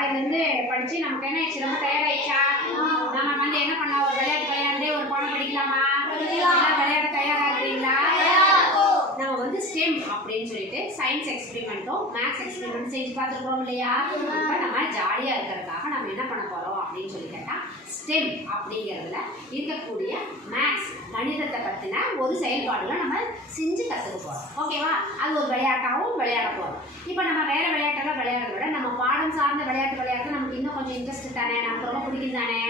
காலையிலேருந்து படித்து நமக்கு என்ன ஆயிடுச்சு, ரொம்ப தயாராகிடுச்சா? நம்ம வந்து என்ன பண்ணலாம், ஒரு விளையாட்டு விளையாண்டே ஒரு பாடம் படிக்கலாமா? விளையாட தயாராக இருக்கிறீங்களா? நம்ம வந்து ஸ்டெம் அப்படின்னு சொல்லிட்டு சயின்ஸ் எக்ஸ்பெரிமெண்ட்டும் மேத்ஸ் எக்ஸ்பெரிமெண்ட் செஞ்சு பார்த்துருக்கோம் இல்லையா? இப்போ நம்ம ஜாலியாக இருக்கிறதுக்காக நம்ம என்ன பண்ண போகிறோம் அப்படின்னு சொல்லி கேட்டால், ஸ்டெம் அப்படிங்கிறதுல இருக்கக்கூடிய மேத்ஸ் கணிதத்தை பற்றின ஒரு செயல்பாடுகளை நம்ம செஞ்சு கற்றுக்க போகிறோம். ஓகேவா? அது ஒரு விளையாட்டாகவும் விளையாட போகிறோம். இப்போ நம்ம வேறு விளையாட்டெல்லாம் விளையாடுறத விட நம்ம பாடம் சார்ந்த விளையாட்டு நமக்கு இன்னும் கொஞ்சம் இன்ட்ரெஸ்ட் தானே, நமக்கு ரொம்ப பிடிக்கும் தானே.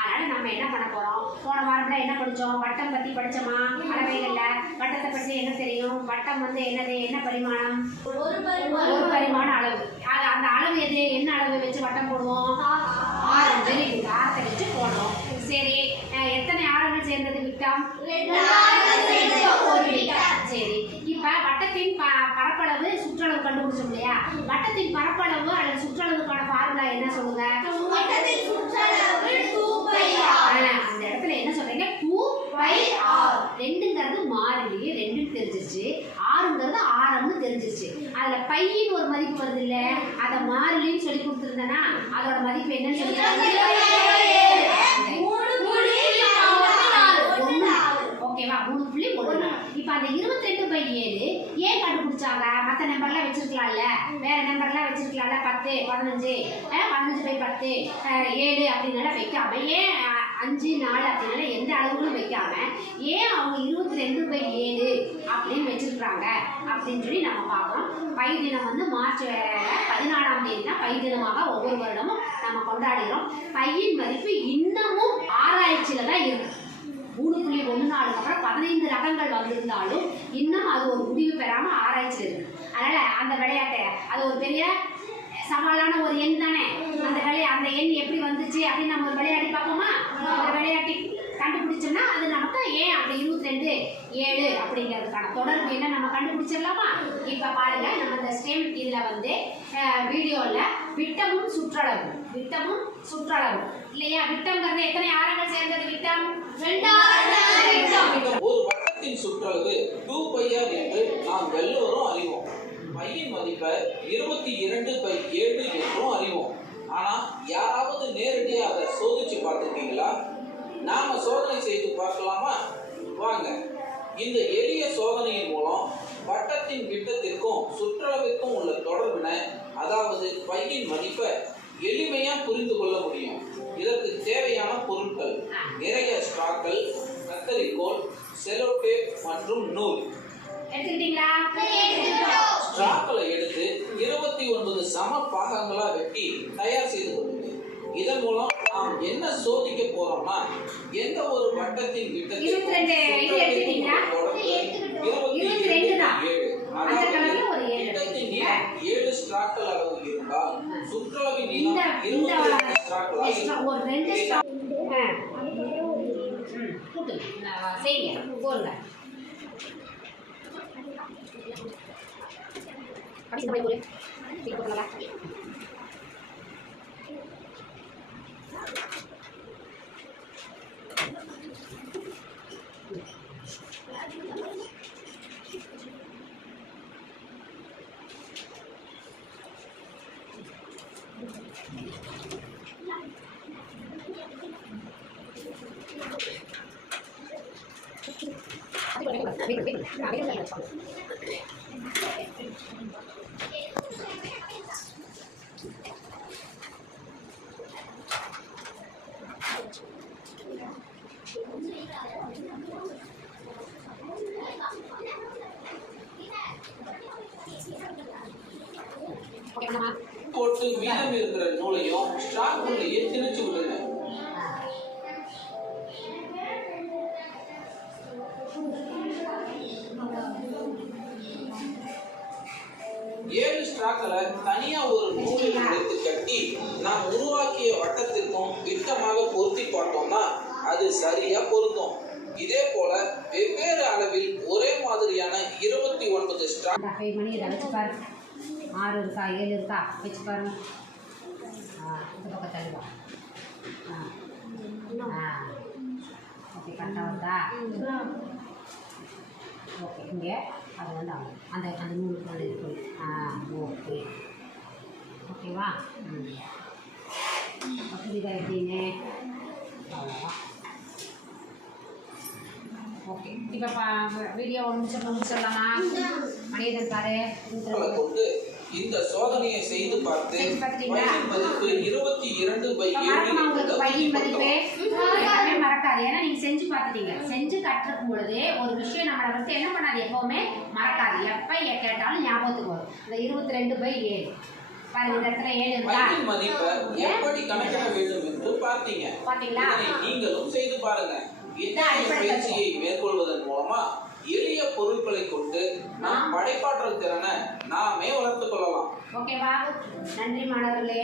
அதனால் நம்ம என்ன பண்ண போகிறோம், போன வாரத்தில் என்ன படித்தோம், வட்டம் பற்றி படித்தோமா? அளவைகளில் வட்டத்தை பற்றி என்ன தெரியும்? வட்டம் வந்து என்னது, என்ன பரிமாணம்? ஒரு பரிமாண அளவு. அது அந்த அளவு எது, என்ன அளவு வச்சு வட்டம் போடுவோம்? ஆரம். வெரி குட், ஆரத்தை வச்சு போடுறோம். சரி, எத்தனை ஆரங்கள் சேர்ந்தது விட்டம்? ஒரு விட்டம். சரி, இப்போ வட்டத்தின் பரப்பளவு சுற்றளவு கண்டுபிடிச்சோம் இல்லையா? வட்டத்தின் பரப்பளவு அல்லது சுற்றளவுக்கான ஃபார்முலா என்ன சொல்லுங்க? அந்த இடத்துல என்ன சொல்றீங்க? 2πr. 2ங்கிறது மாறிலி, 2ன்னு தெரிஞ்சிருச்சு. 6ங்கிறது ஆரம்னு தெரிஞ்சிருச்சு. அதுல பையின்னு ஒரு மதிப்பு வருது இல்ல, அதை மாறிலின்னு சொல்லி கொடுத்துருந்தேன்னா அதோட மதிப்பு என்னன்னு சொல்லி ஓகேவா? 3.14. இப்போ அந்த 22/7 ஏன் கண்டுபிடிச்சாங்க? மற்ற நம்பர்லாம் வச்சிருக்கலாம்ல, வேற நம்பர்லாம் வச்சிருக்கலாம்ல, 10, 15, 15/10, 7 அப்படின்னால வைக்காம, ஏன் 5, 4 அப்படின்னால எந்த அளவுகளும் வைக்காம ஏன் அவங்க 22/7 அப்படின்னு வச்சிருக்கிறாங்க அப்படின்னு சொல்லி நம்ம பார்க்கணும். பை தினம் வந்து மார்ச் 14ஆம் தேதி தான் பை தினமாக ஒவ்வொரு வருடமும் நம்ம கொண்டாடுகிறோம். பையின் மதிப்பு இன்னமும் ஆராய்ச்சியில தான் இருக்கு. 3.14 அப்புறம் 15 ரகங்கள் வந்திருந்தாலும் இன்னும் அது ஒரு முடிவு பெறாமல் ஆராய்ச்சியில் இருக்கு. அதனால் அந்த விளையாட்டை, அது ஒரு பெரிய சவாலான ஒரு எண் தானே. அந்த எண் எப்படி வந்துச்சு அப்படின்னு நம்ம ஒரு விளையாடி பார்ப்போமா? ஒரு விளையாட்டி கண்டுபிடிச்சோம்னா அது நமக்கு ஏன் அப்படி 22/7 அப்படிங்கிறதுக்கான தொடர்பு என்ன நம்ம கண்டுபிடிச்சிடலாமா? இப்போ பாருங்க, நம்ம இந்த ஸ்டெம் இதில் வந்து வீடியோவில் விட்டமும் சுற்றளவும் இல்லையா? விட்டம்ங்கிறது எத்தனை ஆரங்கள் சேர்ந்தது? விட்டம் 2 ஆரங்கள். ஒரு வட்டத்தின் சுற்றளவு 2πr என்று நாம் எல்லோரும் அறிவோம். பையின் மதிப்பை 22/7 என்றும் அறிவோம். ஆனா யாராவது நேரடியாக அதை சோதிச்சு பார்த்துருக்கீங்களா? நாம சோதனை செய்து பார்க்கலாமா? வாங்க. இந்த எளிய சோதனையின் மூலம் வட்டத்தின் விட்டத்திற்கும் சுற்றளவிற்கும் உள்ள தொடர்பினை, அதாவது பையின் மதிப்பை எளிமையா புரிந்து கொள்ள முடியும். இதற்கு தேவையான பொருட்கள் நிறைய ஸ்ட்ராக்கள், கத்தரிக்கோல், செலோடேப் மற்றும் நூல். ஸ்ட்ராக்களை எடுத்து 29 சம பாகங்களா வெட்டி தயார் செய்து கொள்ளுங்க. இதன் மூலம் நாம் என்ன சோதிக்க போறோம்னா, எந்த ஒரு வட்டத்தின் விட்டத்தின் 7 ஸ்ட்ராக்கள் அளவு இருந்தால் சுற்றளவின் நீளம் 22 ஸ்ட்ராக்கள். ஒரு 2 ஸ்ட்ராக் செய்யுங்க, போடுங்க. போட்டு மீதம் இருக்கிற நூலையும் ஸ்ட்ராக் உள்ளேயே திணிச்சு விடுங்க. ஏழு ஸ்ட்ராக்களை தனியா ஒரு நூலில் எடுத்து கட்டி நாம் உருவாக்கிய வட்டத்திற்கும் விட்டமாக பொருத்தி பார்த்தோம்னா அது சரியா பொருந்தும். இதே போல வெவ்வேறு அளவில் ஒரே மாதிரியான 29 ஸ்ட்ராக். மணி இதை வச்சு பாரு, 6 இருக்கா 7 இருக்கா வச்சு பாருங்க. இந்த பக்கம் தள்ளுவா. ஓகே, கரெக்டாக வருதா? ஓகே, இங்கே அது வந்து அந்த அந்த நூலுக்கு வந்து இது ஓகே, ஓகேவா? புரியுதா எப்படின்னு? அவ்வளோதான். ஓகே, இப்போ வீடியோ முடிச்சிடலாமா? மணியன் பாரு. கொண்டு இந்த சோதனையை செய்து பார்த்து பையின் மதிப்பு 22/7 உங்களுக்கு பையின் மதிப்பு எல்லாமே மறக்காது. ஏன்னா நீங்க செஞ்சு பார்த்துட்டீங்க. செஞ்சு கற்றுக்கும் பொழுது ஒரு விஷயம் நம்மளை வந்து என்ன பண்ணாது, எப்பவுமே மறக்காது. எப்ப கேட்டாலும் ஞாபகத்துக்கு வரும். இந்த 22/7 பாருங்க, இந்த இடத்துல 7 இருக்கா? பையின் மதிப்பை எப்படி கணக்கிட வேண்டும் என்று பார்த்தீங்களா? நீங்களும் செய்து பாருங்க. இந்த பயிற்சியை மேற்கொள்வதன் மூலமா எளிய பொருட்களை கொண்டு நம் படைப்பாற்றல் திறனை நாமே வளர்த்துக் கொள்ளலாம். ஓகேவா? நன்றி மாணவர்களே.